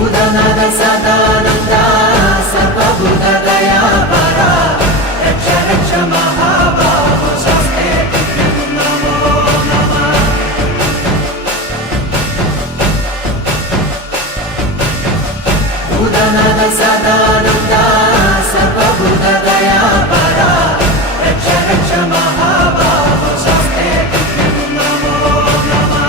ಭೂತನಾದ ಸದಾನಂದ ಸರ್ವಭೂತ ದಯಾಪರ ರಕ್ಷ ರಕ್ಷ ಮಹಾಬಾಹೋ ಶಾಸ್ತ್ರೇ ನಮೋ ನಮಃ. ಭೂತನಾದ ಸದಾನಂದ ಸರ್ವಭೂತ ದಯಾಪರ ರಕ್ಷ ರಕ್ಷ ಮಹಾಬಾಹೋ ಶಾಸ್ತ್ರೇ ನಮೋ ನಮಃ.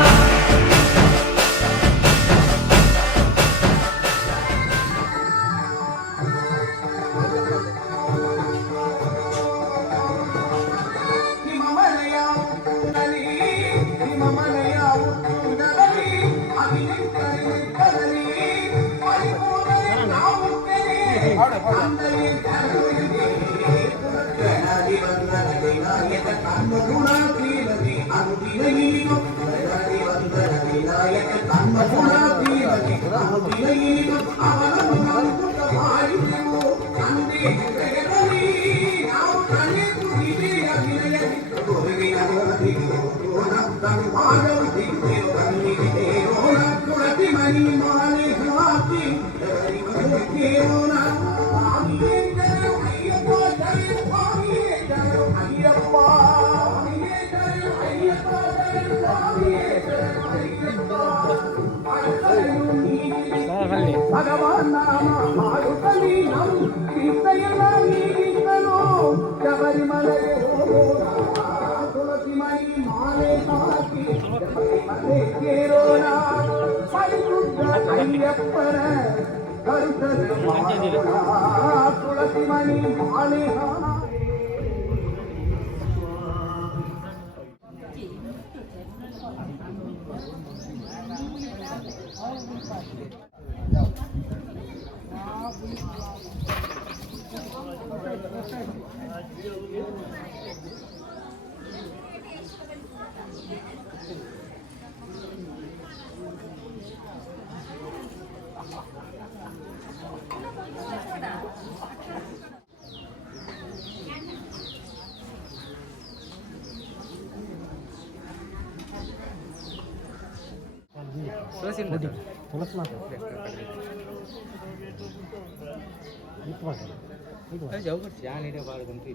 ಭಗವಾನ್ ನಾಮ ಹಾಡುತ್ತಲೀ ನಾವು ಕೀರ್ತೆಯಲ್ಲ ನೀಗಿದ್ದನು ಶಬರಿಮಲೆಗೆ ಹೋಗೋಣ ತುಳಸಿ ಮೈ ಮಾಲೆ ಹಾಕಿ ಶಬರಿಮಲೆ ಕೇರೋಣ ಪರಿಶುದ್ಧ ಅಯ್ಯಪ್ಪನ ದರ್ಶನ ಮಾಡೋಣ ತುಳಸಿ ಮೈ ಮಾಲೆ ಹಾಕಿ. jauh kerja nih dia baru ganti.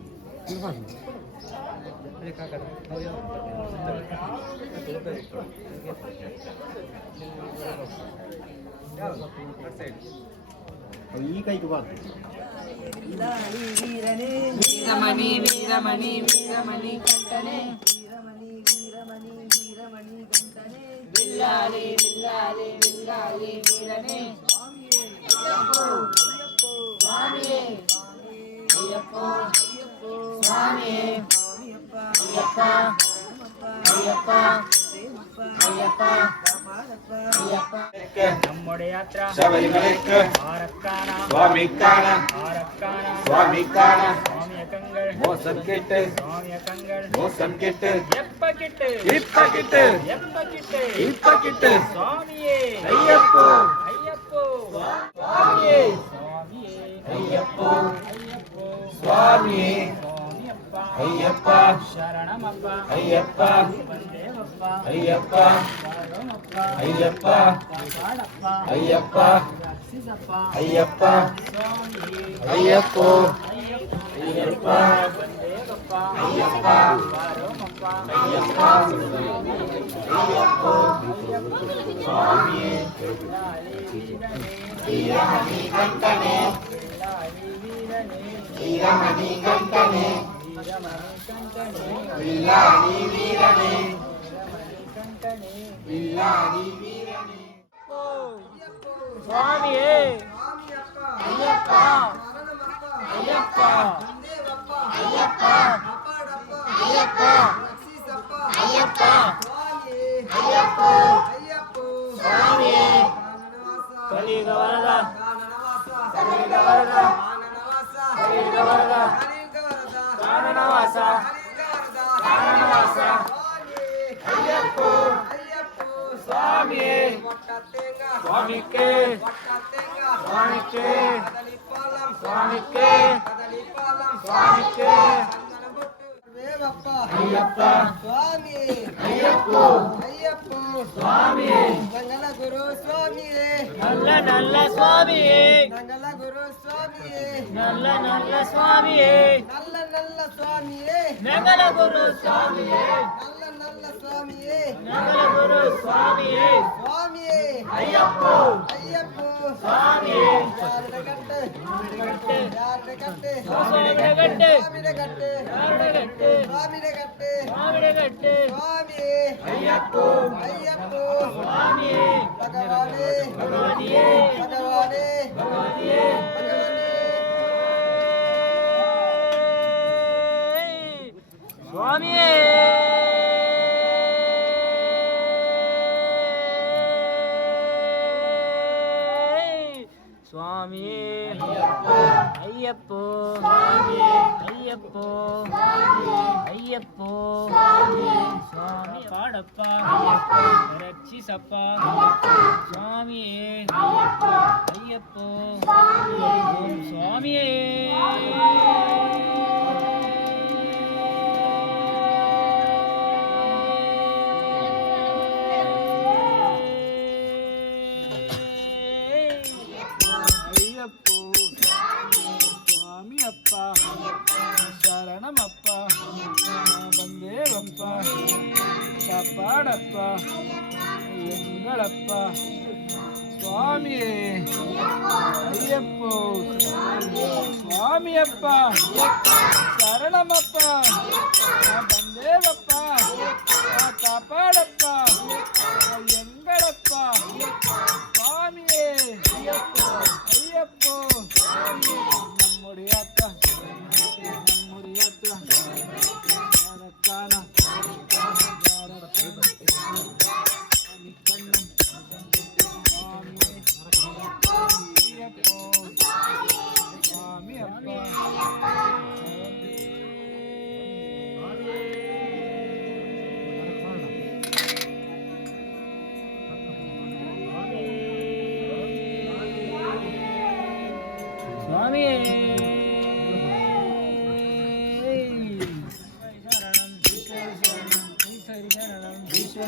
Mereka kan tahu ya. ಈ ಕೈಗೆ ಬಾರ್ದು ವೀರಮಣಿ ವೀರಮಣಿ ವೀರಮಣಿ ಕಂಠನೆ ವೀರಮಣಿ ವೀರಮಣಿ ವೀರಮಣಿ ಕಂಠನೆ ಬಿಲ್ಲಾಲಿ ಬಿಲ್ಲಾಲಿ ಬಿಲ್ಲಾಲಿ ವೀರನೇ ಸ್ವಾಮಿಯೇ ಅಯ್ಯಪ್ಪ ಸ್ವಾಮಿಯೇ ಅಯ್ಯಪ್ಪ ಅಯ್ಯಪ್ಪ ಅಯ್ಯಪ್ಪ நம்முடைய யாத்ரா ಶಬರಿಮಲೆக்கு ஆரக்கான சுவாமிக்கான ஆரக்கான சுவாமிக்கான சுவாமியக்கங்கள் மோசம் கெட்டு சுவாமியக்கங்கள் மோசம் கெட்டு எப்ப கிட்டு இப்ப கிட்டு எப்ப கிட்டு இப்ப கிட்டு சுவாமியே ஐயப்போ ஐயப்போ சுவாமியே சுவாமியே ஐயப்போ ஐயப்போ சுவாமியே சுவாமியப்பா ஐயப்பா சரணமப்பா ஐயப்பா வந்தேவப்பா ஐயப்பா பாடமப்பா ஐயப்பா காடப்பா ஐயப்பா ரட்சிதப்பா ஐயப்பா சுவாமியே ஐயப்போ ஐயப்பா ஐயப்பா வந்தேவப்பா ஐயப்பா பாடமப்பா ஐயப்பா ஐயப்போ சுவாமியே வீரமணி கண்டனே வீரமணி கண்டனே வில்லாளி வீரனே வில்லாளி வீரனே சுவாமியே ஐயப்பா ஐயப்பா ஐயப்பா ஐயப்பா ஐயப்பா ஐயப்போ சுவாமியே கலியுக வரதா கலியுக வரதா கலியுக வரதா காரணவாசா காரணவாசா ஐயப்போ சுவாமியே சுவாமிக்கே சுவாமிக்கே சுவாமிக்கே சுவாமிக்கே ஐயப்பா சுவாமி ஐயப்போ ஐயப்போ சுவாமியே மங்கள குரு சுவாமியே நல்ல நல்ல சுவாமியே மங்கள குரு சுவாமியே நல்ல நல்ல சுவாமியே நல்ல நல்ல சுவாமியே மங்கள குரு சுவாமியே நல்ல நல்ல சுவாமியே மங்கள குரு சுவாமியே சுவாமியே ஐயப்போ ஐயப்போ சுவாமியே யாருடைய கட்டு யாருடைய கட்டு சுவாமியே கட்டு சுவாமியுடைய கட்டு யாருடைய கட்டு சுவாமியுடைய கட்டு சுவாமியே கட்டு சுவாமியே ஐயப்போ ஐயப்போ சுவாமியே பகவானே பகவானியே பகவானே பகவானியே பகவானே சுவாமியே சுவாமியே ஐயப்போ ஐயப்போ ஐயப்போ சுவாமி பாடப்பா ரட்சிசப்பா சுவாமியே ஐயப்போ ஓம் சுவாமியே ஐயப்போ சுவாமி அப்பா சரணமப்பா வந்தேவப்பா காப்பாடப்பா எங்களப்பா சுவாமியே ஐயப்போ சுவாமி அப்பா சரணமப்பா வந்தேவப்பா காப்பாடப்பா எங்களப்பா சுவாமியே ஐயப்போ நம்முடைய அத்தா நம்முடைய அத்தா யாரக்கான கண்ணம் சுவாமியே ஐயப்போ சுவாமி அப்பா சுவாமியே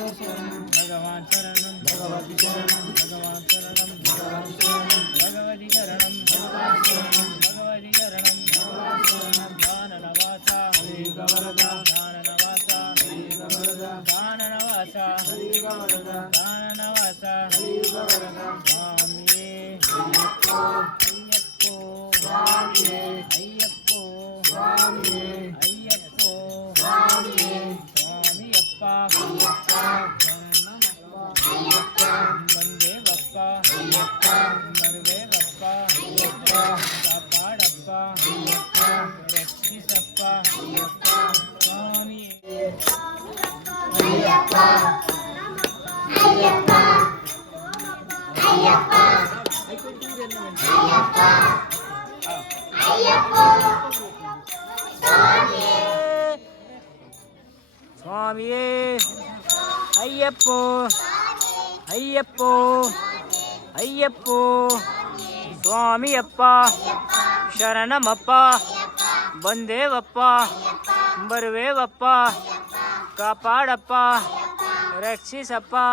சரணம் பகவான் சரணம் பகவதி சரணம் பகவான் சரணம் பகவதி சரணம் பகவதி சரணம் பகவான் சரணம் பகவதி சரணம் பகவான் சரணம் தானனவாசா ஹரி கவரதா தானனவாசா ஹரி கவரதா தானனவாசா ஹரி கவரதா தானனவாசா ஹரி கவரதா சுவாமியே ஐயப்போ சுவாமியே ஐயப்போ சுவாமியே ஐயப்போ சுவாமியே சுவாமி அப்பா ஐயப்பா சரணமப்பா ஐயப்பா வந்தே வப்பா ஐயப்பா மருவே வப்பா ஐயப்பா காப்பாடப்பா ஐயப்பா ரட்சிசப்பா ஐயப்பா சுவாமியே ஐயப்பா ஐயப்பா ஐயப்பா ஐயப்பா ஐயப்போ சுவாமியே ஐயப்போ ஐயப்போ ஐயப்போ சுவாமி அப்பா சரணமப்பா வந்தேவப்பா வருவேவப்பா காப்பாடப்பா ரட்சிசப்பா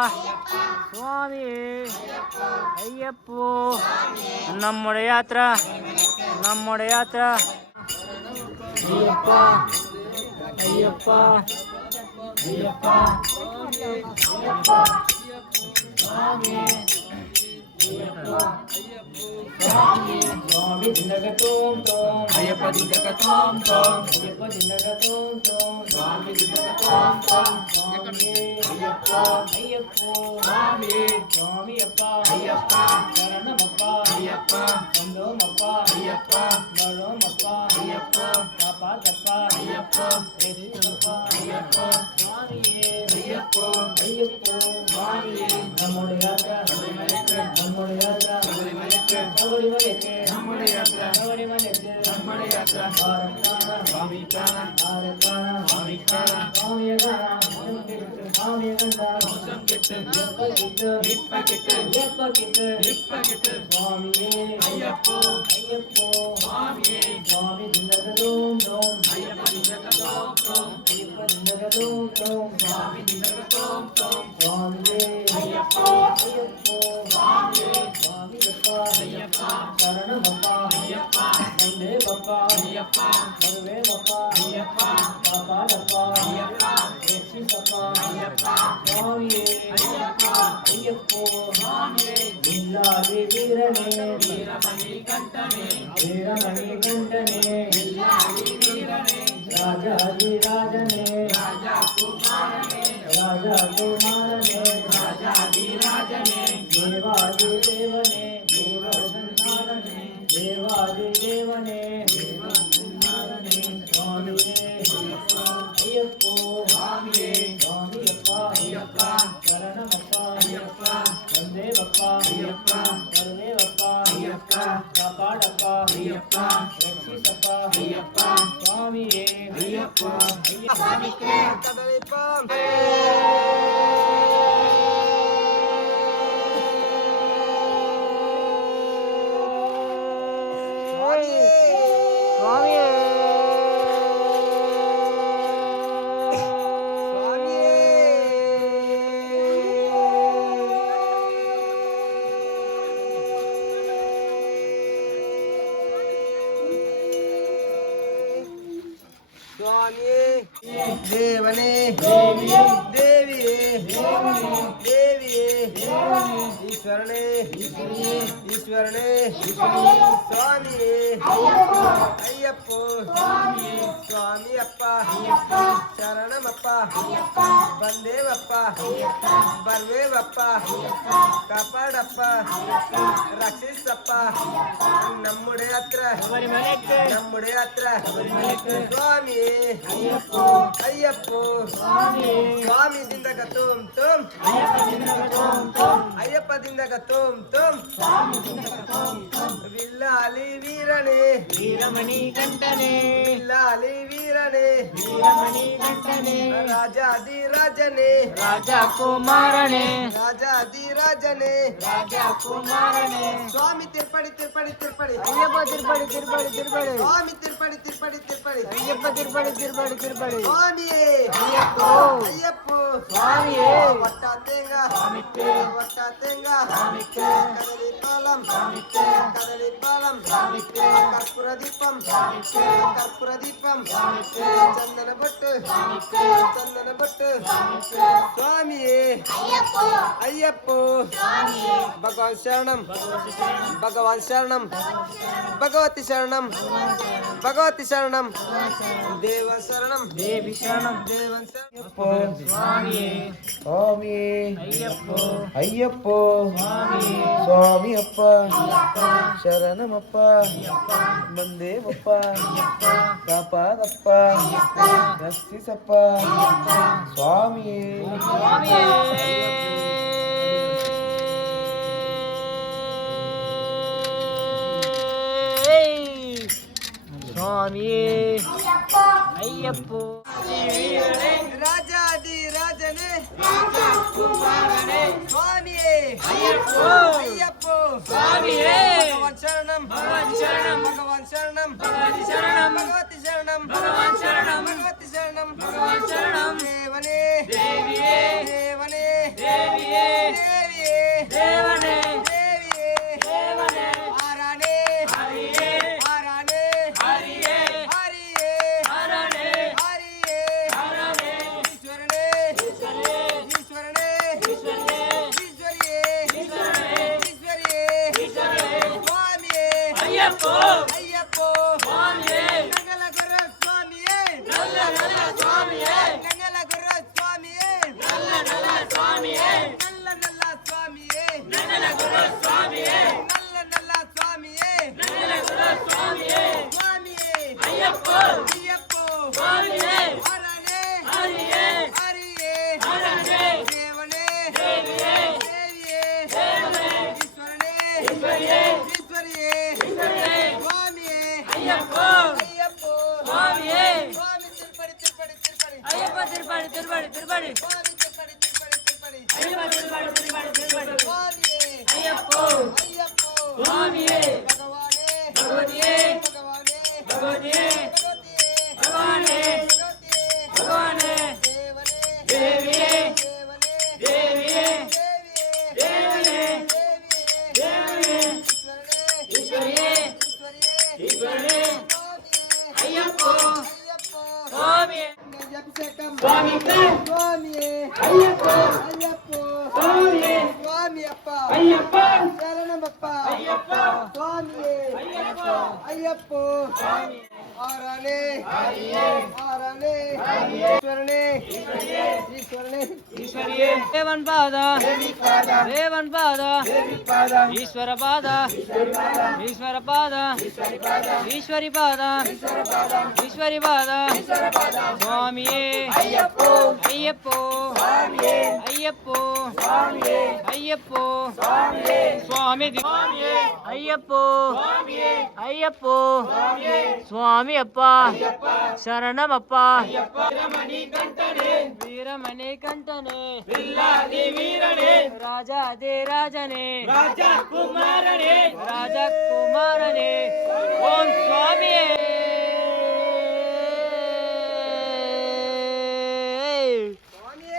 சுவாமியே ஐயப்போ நம்முடைய யாத்ரா ஐயப்பா ஐயப்பா ஐயப்பா ஐயப்பா சுவாமி ஐயப்பா சுவாமி சுவாமி திண்டகத்தோம் தோம் ஐயப்பா திண்டகத்தோம் தோம் ஐயப்பா திண்டகத்தோம் தோம் சுவாமி திண்டகத்தோம் தோம் சுவாமி ஐயப்பா ஐயப்போ சுவாமி சுவாமி அப்பா ஐயப்பா சரணமப்பா ஐயப்பா வந்தோமப்பா ஐயப்பா வரோமப்பா ஐயப்பா காப்பாத்தப்பா ஐயப்பா ரட்சிசப்பா ஐயப்பா சுவாமியே ஐயப்போ ஐயப்போ சுவாமியே நம்முடைய யாத்ரா நம்முடைய யாத்ரா சபரிமலைக்கு நம்முடைய யாத்ரா சபரிமலைக்கு நம்முடைய யாத்ரா ஆரக்கான சுவாமிக்கான ஆரக்கான சுவாமிக்கான சுவாமியகண்டா மோசம் கெட்டு எப்ப கிட்டு சுவாமியே ஐயப்போ ஐயப்போ சுவாமியே சுவாமி திண்டகதோம் தோம் ஐயப்ப திண்டகதோம் தோம் ஐயப்ப திண்டகதோம் தோம் சுவாமி திண்டகதோம் தோம் சுவாமியே ஐயப்போ ஐயப்போ சுவாமியே சுவாமி அப்பா ஐயப்பா சரணம் அப்பா ஐயப்பா வந்தே பப்பா ஐயப்பா வருவே பப்பா ஐயப்பா காப்பாடப்பா ஐயப்பா ரட்சிசப்பா ஐயப்பா சுவாமியே ஐயப்பா ஐயப்போ சுவாமியே இல்லாதி வீரனே வீரமணி கண்டனே வீரமணி கண்டனே இல்லாதி வீரனே ராஜாதி ராஜனே ராஜா குமாரனே ராஜா குமாரனே ராஜாதி ராஜனே தேவாதி தேவனே தேவநாதனே தேவாதி தேவனே தேவநாதனே சுவாமியே ஐயப்போ சுவாமியே சுவாமியப்பா ஐயப்பா சரணமப்பா ஐயப்பா வந்தே பப்பா ஐயப்பா வருவே பப்பா ஐயப்பா காப்பாடப்பா ஐயப்பா ரட்சிசப்பா ஐயப்பா சுவாமியே ஐயப்பா ஐயப்பா கதளிப்பாம் சுவாமியே தேவனே தேவியே தேவியே ஈஸ்வரனே ஈஸ்வரனே சுவாமியே ஐயப்போ சுவாமி அப்பா சரணமப்பா ಬಂದೇವಪ್ಪ ಬರ್ವೇವಪ್ಪ ಕಾಪಾಡಪ್ಪ ರಕ್ಷಿಸಪ್ಪ நம்முடைய ಹತ್ರ ಸ್ವಾಮಿ ಅಯ್ಯಪ್ಪೋ ಸ್ವಾಮಿದಿಂದ ತುಮ್ ತುಮ್ ಅಯ್ಯಪ್ಪದಿಂದ ತುಮ್ ತುಮ್ ವಿಲ್ಲಾಲಿ ವೀರನೇ வீரமணி கண்டனே ವಿಲ್ಲಾಲಿ ವೀರನೇ வீரமணி கண்டனே ರಾಜಾದಿ ರಾಜನೇ ராஜா குமாரனே ರಾಜಾದಿ ರಾಜನೇ ராஜா குமாரனே ಸ್ವಾಮಿ ತಿರ್ಪಡಿ ತಿರ್ಪಡಿ ತಿರ್ಪಡಿ ஐயப்பா திருப்படி திருப்படி திருப்படி ಸ್ವಾಮಿ ತಿರ್ಪಡಿ ತಿರ್ಪಡಿ ತಿರ್ಪಡಿ ஐயப்பா திருப்படி திருப்படி திருப்படி ಸ್ವಾಮಿಯೇ ஐயப்போ ಅಯ್ಯಪ್ಪೋ சுவாமியே ಒಟ್ಟ ತೇಂಗಾ சாமிக்கு ಒಟ್ಟ ತೇಂಗಾ சாமிக்கு ಕದಲಿ ಪಾಲಂ சாமிக்கு ಕದಲಿ ಪಾಲಂ சாமிக்கு ಕರ್ಪೂರ ದೀಪಂ சாமிக்கு ಕರ್ಪೂರ ದೀಪಂ சாமிக்கு ಚಂದನ ಬೊಟ್ಟು சாமிக்கு ಚಂದನ ಬೊಟ್ಟು சாமிக்கு ಸ್ವಾಮಿಯೇ ஐயப்போ ಅಯ್ಯಪ್ಪೋ சுவாமியே ಭಗವಾನ್ ಶರಣಂ பகவதி சரணம் ಭಗವಾನ್ ಶರಣಂ ಭಗವತಿ ಶರಣಂ ಭಗವತಿ ಶರಣಂ ದೇವ ಶರಣಂ தேவி சரணம் ದೇವನ್ ಶರಣಂ சுவாமியே சுவாமியே ஐயப்போ ஐயப்போ சுவாமியே சுவாமியப்ப ஐயப்பா ಶರಣಮಪ್ಪ ஐயப்பா ಬಂದೇವಪ್ಪ ஐயப்பா ಕಾಪಾದಪ್ಪ ஐயப்பா ರಕ್ಷಿಸಪ್ಪ ஐயப்பா சுவாமியே சுவாமியே சுவாமியே ஐயப்போ ஐயப்போ ರಾಜಾದಿ ರಾಜನೇ ராஜா குமாரனே ಸ್ವಾಮಿಯೇ ஐயப்போ ಅಯ್ಯಪ್ಪೋ சுவாமியே ಭಗವಾನ್ ಶರಣಂ பகவதி சரணம் ಭಗವಾನ್ ಶರಣಂ பகவதி சரணம் ಭಗವತಿ ಶರಣಂ பகவான் சரணம் ಭಗವತಿ ಶರಣಂ பகவான் சரணம் ದೇವನೇ தேவியே ದೇವನೇ தேவியே ದೇವಿಯೇ தேவனே ದೇವಿಯೇ தேவனே ಆರಾಣೆ ஹரியே ಆರಾಣೆ ஹரியே ಹರಿಯೇ ஹரனே ಹರಿಯೇ ஹரனே ಈಶ್ವರನೇ ஈஸ்வரே ಈಶ್ವರನೇ ஈஸ்வரே ಈಶ್ವರಿಯೇ ஈஸ்வரே ಈಶ್ವರಿಯೇ ஈஸ்வரே ಸ್ವಾಮಿಯೇ ஐயப்போ ಅಯ್ಯಪ್ಪೋ சுவாமியே ನಂಗಲ ಗುರು ಸ್ವಾಮಿಯೇ நல்ல நல்ல சுவாமியே ನಂಗಲ ಗುರು ಸ್ವಾಮಿಯೇ நல்ல நல்ல சுவாமியே ನಲ್ಲ ನಲ್ಲ ಸ್ವಾಮಿಯೇ நல்ல குரு சுவாமியே ನಲ್ಲ ನಲ್ಲ ಸ್ವಾಮಿಯೇ நல்ல குரு சுவாமியே ಸ್ವಾಮಿಯೇ ஐயப்போ ಅಯ್ಯಪ್ಪೋ சுவாமியே ಹರನೇ ஹரியே ಹರಿಯೇ ஹரனே ದೇವನೇ தேவியே ದೇವಿಯೇ தேவனே ಈಶ್ವರನೇ ஈஸ்வரியே ಈಶ್ವರಿಯೇ ஈஸ்வரே ಸ್ವಾಮಿಯೇ ஐயப்போ ಅಯ್ಯಪ್ಪೋ சுவாமியே ಸ್ವಾಮಿ ತಿರುಪಡಿ ತಿರುಪಡಿ ತಿರುಪಡಿ ஐயப்பா திருப்படி திருப்படி திருப்படி ಸ್ವಾಮಿ ತಿರುಪಡಿ ತಿರುಪಡಿ ತಿರುಪಡಿ ஐயப்பா திருப்படி திருப்படி திருப்படி ಸ್ವಾಮಿಯೇ ஐயப்போ ಅಯ್ಯಪ್ಪೋ சுவாமியே ಭಗವಾನ್ சுவாமியே ஐயப்போ சுவாமி அப்பா சரணமப்பா சுவாமியே ஐயப்போ ஆரானே ஈஸ்வரனே தேவன் பாதா தேவன் பாதா ஈஸ்வர பாதா ஈஸ்வர பாதா ஈஸ்வரி பாதா ஈஸ்வரி பாதா சுவாமியே ஐயப்போ ஐயப்போ ஐயப்போ சுவாமி ஐயப்போ ஐயப்போ சுவாமி அப்பா சரணமப்பா வீரமணி கண்டனே வீரனே ராஜாதே ராஜனே ராஜகுமாரனே ஓம் சுவாமியே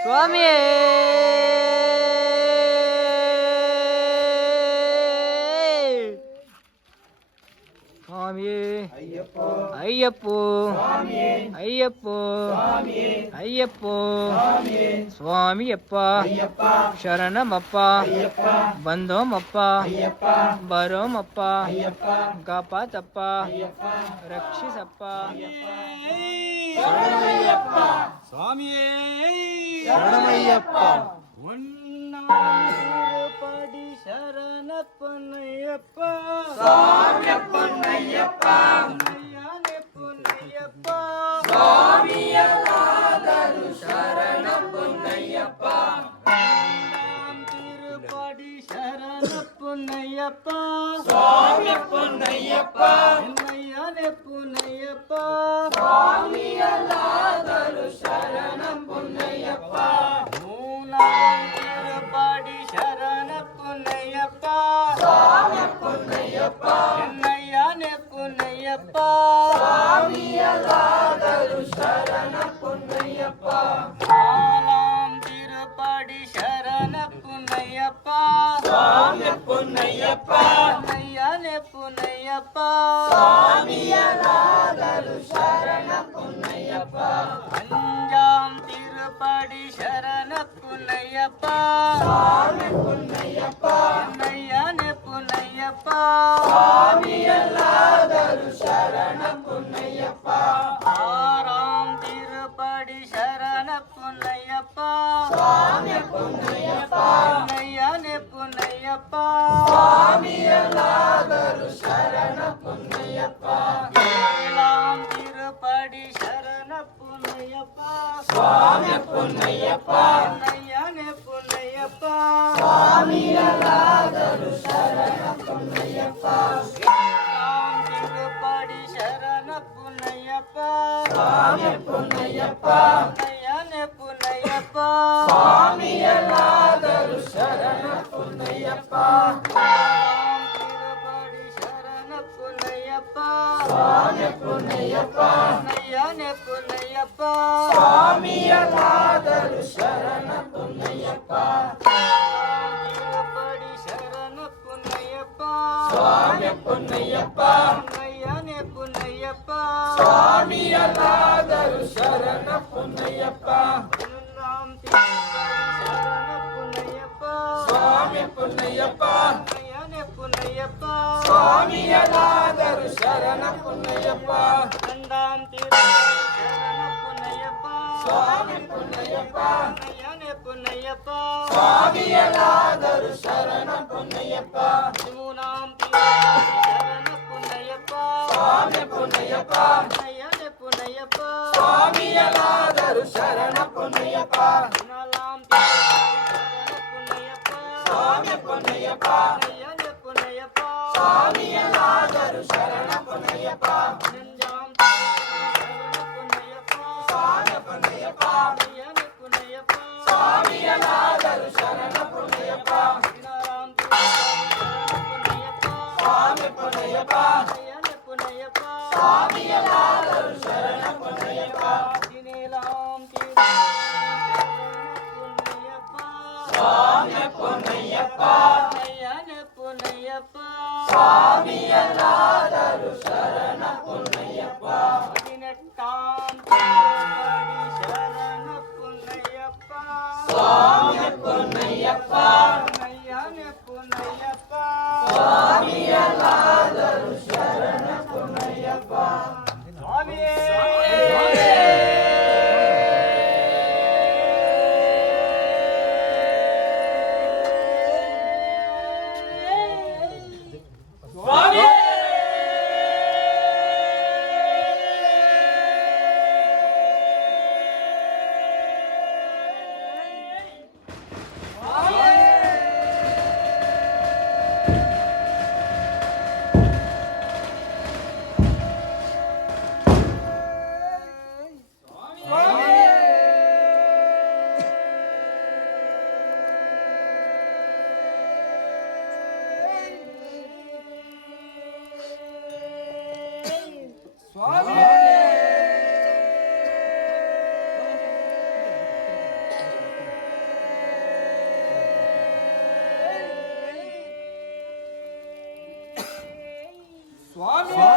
சுவாமியே சுவாமியே ஐயப்போ ஐயப்போ ஐயப்போ சுவாமி அப்பா ಶರಣಮಪ್ಪಾ ಬಂದೋಮಪ್ಪಾ ಬರೋಮಪ್ಪಾ ಕಾಪಾತಪ್ಪ ರಕ್ಷಿಸಪ್ಪ சுவாமியே படி சரணப்பனையப்ப பொன்னையப்பா சுவாமியல்லாதரு சரண பொன்னையப்பா திருப்படி சரணப்பனையப்பா சுவாமி பொன்னையப்பா என்னையானே புனையப்பா சுவாமியல்லாதரு சரண பொன்னையப்பா திருப்படி சரணப்பனையப்பா சுவாமி பொன்னையப்பா என்னையானே புனையப்பா சுவாமியல்லாதரு சரண பொன்னையப்பா நாலாம் திருப்படி சரணப்பனையப்பா சுவாமி பொன்னையப்பா என்னையானே புனையப்பா சுவாமியல்லாதரு சரண பொன்னையப்பா அஞ்சாம் திருப்படி சரணப்பனையப்பா சுவாமி பொன்னையப்பா என்னையானே புனையப்பா சுவாமியல்லாதரு சரண பொன்னையப்பா ஆறாம் திருப்படி சரணப்பனையப்பா சுவாமி பொன்னையப்பா என்னையானே புனையப்பா சுவாமியல்லாதரு சரண பொன்னையப்பா ஏழாம் திருப்படி சரணப்பனையப்பா சுவாமி பொன்னையப்பா என்னையானே புனையப்பா சுவாமியல்லாதரு சரண பொன்னையப்பா எட்டாம் திருப்படி சரணப்பனையப்பா சுவாமி பொன்னையப்பா என்னையானே புனையப்பா சுவாமியல்லாதரு சரண பொன்னையப்பா ஆறாம் திருப்படி சரணப்பனையப்பா சுவாமி பொன்னையப்பா என்னையானே புனையப்பா சுவாமியல்லாதரு சரண பொன்னையப்பா திருப்படி சரணப்பனையப்பா சுவாமி பொன்னையப்பா என்னையானே புனையப்பா சுவாமியல்லாதரு சரண பொன்னையப்பா பன்னெண்டாம் திருப்படி சரணப்பனையப்பா சுவாமி பொன்னையப்பா என்னையானே புனையப்பா சுவாமியல்லாதரு சரண பொன்னையப்பா இரண்டாம் திருப்படி சரணப்பனையப்பா சுவாமி பொன்னையப்பா என்னையானே புனையப்பா சுவாமியல்லாதரு சரண பொன்னையப்பா மூணாம் திருப்படி சரணப்பனையப்பா சுவாமி பொன்னையப்பா என்னையானே புனையப்பா சுவாமியல்லாதரு சரண பொன்னையப்பா நாலாம் திருப்படி சரணப்பனையப்பா சுவாமி பொன்னையப்பா என்னையானே புனையப்பா சுவாமியல்லாதரு சரண பொன்னையப்பா நெஞ்சாம் சரணப்பனையப்பா சுவாமி பொன்னையப்பா என்னையானே புனையப்பா சுவாமியல்லாதரு சரண பொன்னையப்பா பதினாறாம் சரணப்பனையப்பா சுவாமி பொன்னையப்பா என்னையானே புனையப்பா சுவாமியல்லாதரு சரண பொன்னையப்பா பதினேழாம் சரணப்பனையப்பா சுவாமி பொன்னையப்பா என்னையானே புனையப்பா சுவாமியல்லாதரு சரண பொன்னையப்பா பதினெட்டாம் திருப்படி சரணப்பனையப்பா ಸ್ವಾಮಿಯ ಪೊನ್ನಯ್ಯಪ್ಪ ನಯ್ಯನೆ ಪುನಯ್ಯಪ್ಪ ಸ್ವಾಮಿಯಲಾದರು ಶರಣ ಪೊನ್ನಯ್ಯಪ್ಪ ಸ್ವಾಮಿಯೇ ಸ್ವಾಮಿಯೇ ಸ್ವಾಮಿ